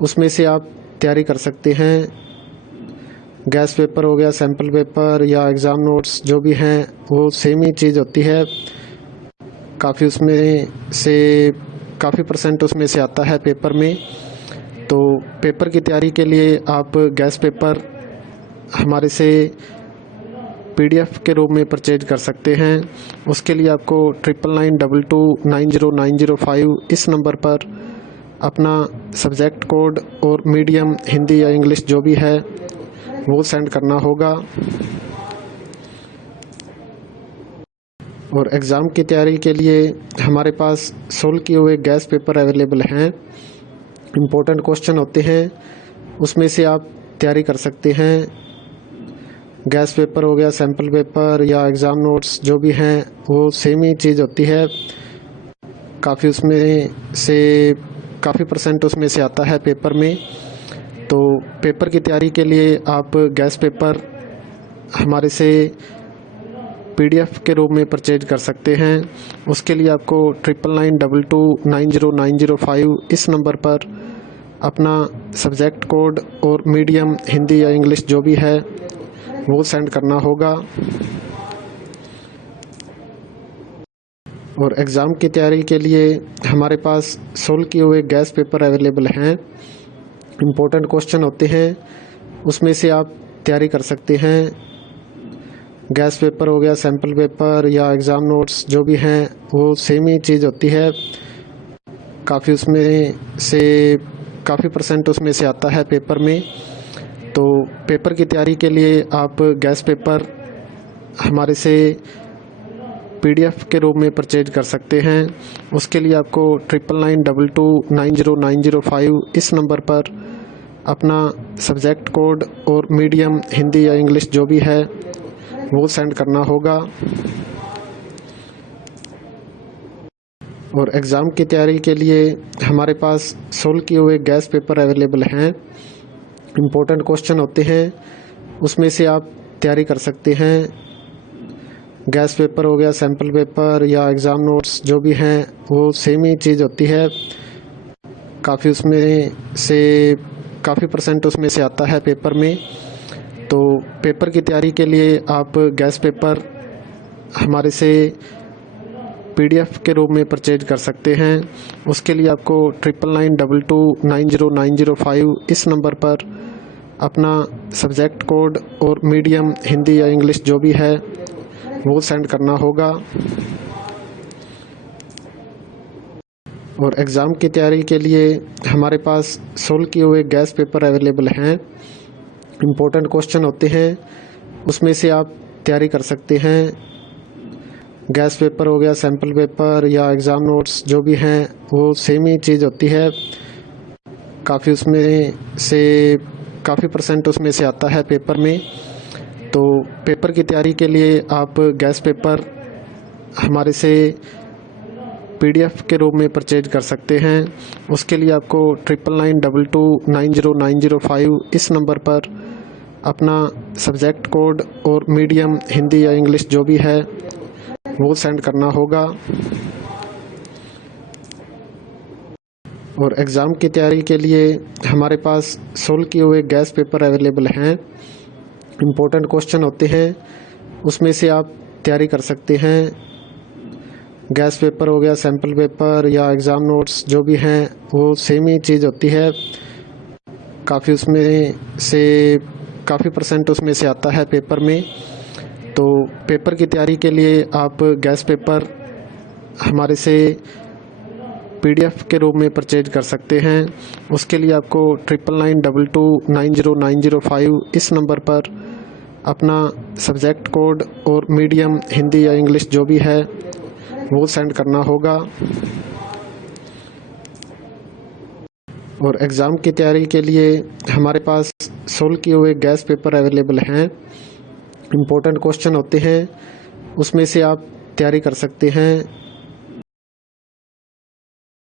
उसमें से आप तैयारी कर सकते हैं। गैस पेपर हो गया, सैम्पल पेपर या एग्ज़ाम नोट्स जो भी हैं वो सेम ही चीज़ होती है। काफ़ी उसमें से काफ़ी परसेंट उसमें से आता है पेपर में। तो पेपर की तैयारी के लिए आप गैस पेपर हमारे से PDF के रूप में परचेज कर सकते हैं। उसके लिए आपको 9992290905 इस नंबर पर अपना सब्जेक्ट कोड और मीडियम हिंदी या इंग्लिश जो भी है वो सेंड करना होगा। और एग्ज़ाम की तैयारी के लिए हमारे पास सोल्व किए हुए गैस पेपर अवेलेबल हैं। इम्पोर्टेंट क्वेश्चन होते हैं, उसमें से आप तैयारी कर सकते हैं। गैस पेपर हो गया, सैम्पल पेपर या एग्ज़ाम नोट्स जो भी हैं वो सेम ही चीज़ होती है। काफ़ी उसमें से काफ़ी परसेंट उसमें से आता है पेपर में। तो पेपर की तैयारी के लिए आप गैस पेपर हमारे से PDF के रूप में परचेज कर सकते हैं। उसके लिए आपको 9992290905 इस नंबर पर अपना सब्जेक्ट कोड और मीडियम हिंदी या इंग्लिश जो भी है वो सेंड करना होगा। और एग्ज़ाम की तैयारी के लिए हमारे पास सोल्व किए हुए गैस पेपर अवेलेबल हैं। इम्पोर्टेंट क्वेश्चन होते हैं, उसमें से आप तैयारी कर सकते हैं। गैस पेपर हो गया, सैम्पल पेपर या एग्ज़ाम नोट्स जो भी हैं वो सेम ही चीज़ होती है। काफ़ी उसमें से काफ़ी परसेंट उसमें से आता है पेपर में। तो पेपर की तैयारी के लिए आप गैस पेपर हमारे से PDF के रूप में परचेज कर सकते हैं। उसके लिए आपको 9992290905 इस नंबर पर अपना सब्जेक्ट कोड और मीडियम हिंदी या इंग्लिश जो भी है वो सेंड करना होगा। और एग्ज़ाम की तैयारी के लिए हमारे पास सोल्व किए हुए गैस पेपर अवेलेबल हैं। इम्पोर्टेंट क्वेश्चन होते हैं, उसमें से आप तैयारी कर सकते हैं। गैस पेपर हो गया, सैम्पल पेपर या एग्ज़ाम नोट्स जो भी हैं वो सेम ही चीज़ होती है। काफ़ी उसमें से काफ़ी परसेंट उसमें से आता है पेपर में। तो पेपर की तैयारी के लिए आप गैस पेपर हमारे से PDF के रूप में परचेज कर सकते हैं। उसके लिए आपको 9992290905 इस नंबर पर अपना सब्जेक्ट कोड और मीडियम हिंदी या इंग्लिश जो भी है वो सेंड करना होगा। और एग्ज़ाम की तैयारी के लिए हमारे पास सोल्व किए हुए गैस पेपर अवेलेबल हैं। इम्पोर्टेंट क्वेश्चन होते हैं, उसमें से आप तैयारी कर सकते हैं। गैस पेपर हो गया, सैम्पल पेपर या एग्ज़ाम नोट्स जो भी हैं वो सेम ही चीज़ होती है। काफ़ी उसमें से काफ़ी परसेंट उसमें से आता है पेपर में। तो पेपर की तैयारी के लिए आप गैस पेपर हमारे से PDF के रूप में परचेज कर सकते हैं। उसके लिए आपको 9992290905 इस नंबर पर अपना सब्जेक्ट कोड और मीडियम हिंदी या इंग्लिश जो भी है वो सेंड करना होगा। और एग्ज़ाम की तैयारी के लिए हमारे पास सोल्व किए हुए गैस पेपर अवेलेबल हैं। इम्पोर्टेंट क्वेश्चन होते हैं, उसमें से आप तैयारी कर सकते हैं। गैस पेपर हो गया, सैम्पल पेपर या एग्ज़ाम नोट्स जो भी हैं वो सेम ही चीज़ होती है। काफ़ी उसमें से काफ़ी परसेंट उसमें से आता है पेपर में। तो पेपर की तैयारी के लिए आप गैस पेपर हमारे से PDF के रूप में परचेज कर सकते हैं। उसके लिए आपको 9992290905 इस नंबर पर अपना सब्जेक्ट कोड और मीडियम हिंदी या इंग्लिश जो भी है वो सेंड करना होगा। और एग्ज़ाम की तैयारी के लिए हमारे पास सोल्व किए हुए गैस पेपर अवेलेबल हैं। इम्पोर्टेंट क्वेश्चन होते हैं, उसमें से आप तैयारी कर सकते हैं।